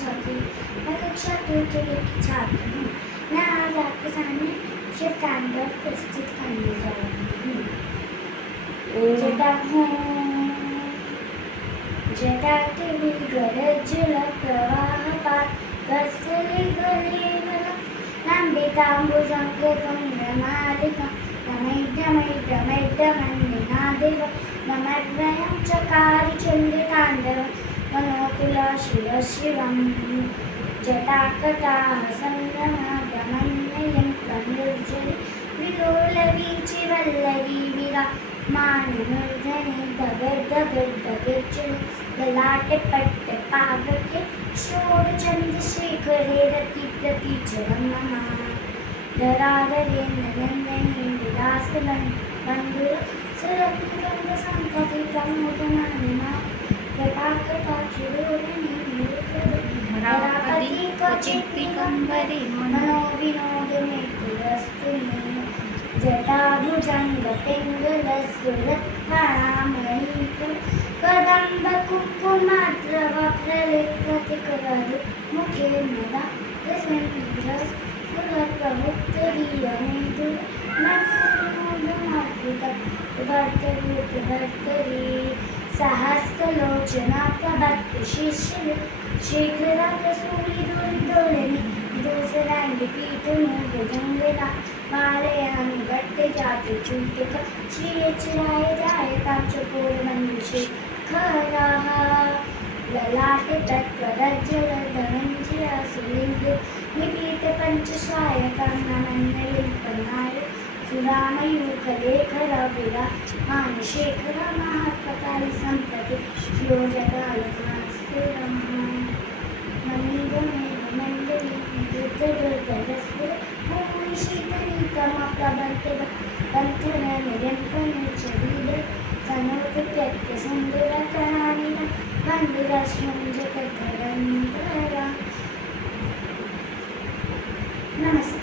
सरस्वती मैं कक्षा ट्यूटर की छात्र हूँ। मैं आज आपके सामने शिव तांडव प्रस्तुत करने जा रही हूँ। जटा हूँ जटा टिवी गरज प्रवाहपात गस्सले गले नम्बिताम्बुजंगे गंगमालिका डमैड्डमन्निनादेव नमद्वयं चकारि चण्डिताण्डव मनोतुला शिव शिवं जटाकटाः सङ्गमगमन्निलिं प्रमृज्जलि विलोलवीचिवल्लरी विरामानमूर्धनि दगद्दगद्दगज्जलि ललाटे पट्टे पावके शोभचन्द्रशेखरे रतिप्रति जगन्ममा धराधरे नन्दने विलासबन्धुर सुरत्नगन्धसन्ततिप्रमोदमानिना प्रभाकटाक्षिरोदने धरापति क्वचित् दिगम्बरे मनोविनोदमेतुरस्तु मे जटाभुजङ्गपिङ्गलसुरत्कणामणिकुल कदम्बकुङ्कुमात्रवप्रलिप्ततिकवधु मुखे मदा दशेन्दुरः पुरप्रमुक्तरीयमेतुर भर्तरी सहस्रलोचना प्रभक्ति शिशिर शीघ्रप्रसूलिदोलिदोलिनि दोसराङ्गि पीठमूर्धजङ्गला मालयामि भट्टजाति चूटिक श्रियचिराय जायतां च पूर्वमन्विषेखराः ललाटे तत्त्वरज्जलधनञ्जया सुलिङ्गि निपीठपञ्चशायकां नमन्नलिम्पनाय सुरामयूखलेखरविरा मानशेखर महात्पकालि सम्प्रति श्लोजकालभास्तिरम् मणिगमेघमण्डली निरुद्धदुर्धरस्फुर भूमिशीतनीतमप्रबन्धव कण्ठननिलिम्पनचरीद तनोतु त्यक्तसन्दुरकरानिन मण्डुरश्मं जगद्धरन्धरा। नमस्ते।